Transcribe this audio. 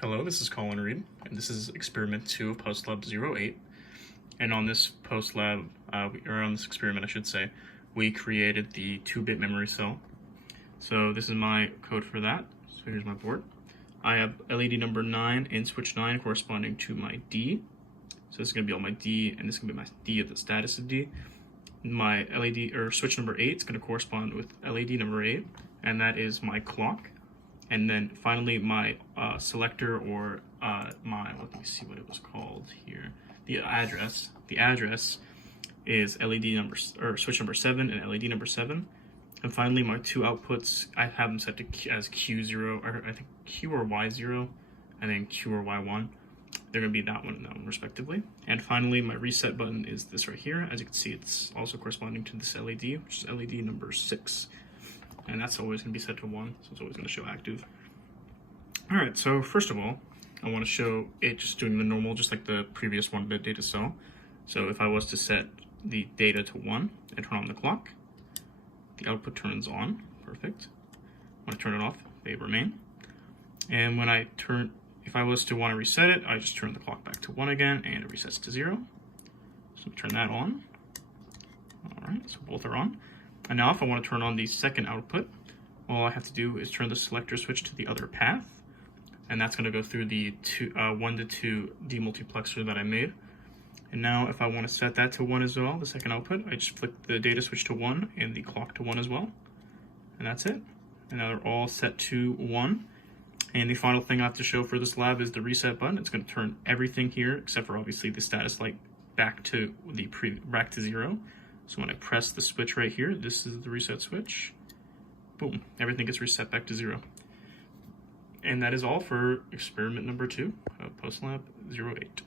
Hello, this is Colin Reed, and this is experiment 2 of PostLab 08. And on this PostLab, or on this experiment, I should say, we created the 2-bit memory cell. So this is my code for that. So here's my board. I have LED number 9 and switch 9 corresponding to my D. So this is going to be all my D, and this is going to be my D at the status of D. My LED, or switch number 8, is going to correspond with LED number 8, and that is my clock. And then finally my selector, or let me see what it was called here. The address is LED number, or switch number 7 and LED number 7. And finally my two outputs, I have them set to as Q0, or I think Q or Y0, and then Q or Y1. They're gonna be that one and that one respectively. And finally my reset button is this right here. As you can see, it's also corresponding to this LED, which is LED number 6. And that's always going to be set to 1, so it's always going to show active. Alright, so first of all, I want to show it just doing the normal, just like the previous 1-bit data cell. So if I was to set the data to 1 and turn on the clock, the output turns on, perfect. When I turn it off, they remain. And when if I was to want to reset it, I just turn the clock back to 1 again, and it resets to 0. So turn that on. Alright, so both are on. And now if I want to turn on the second output, all I have to do is turn the selector switch to the other path, and that's going to go through the 1 to 2 demultiplexer that I made. And now if I want to set that to 1 as well, the second output, I just flick the data switch to 1 and the clock to 1 as well. And that's it. And now they're all set to 1. And the final thing I have to show for this lab is the reset button. It's going to turn everything here, except for obviously the status light, back to 0. So when I press the switch right here, this is the reset switch. Boom, everything gets reset back to 0. And that is all for experiment number 2 of PostLab 08.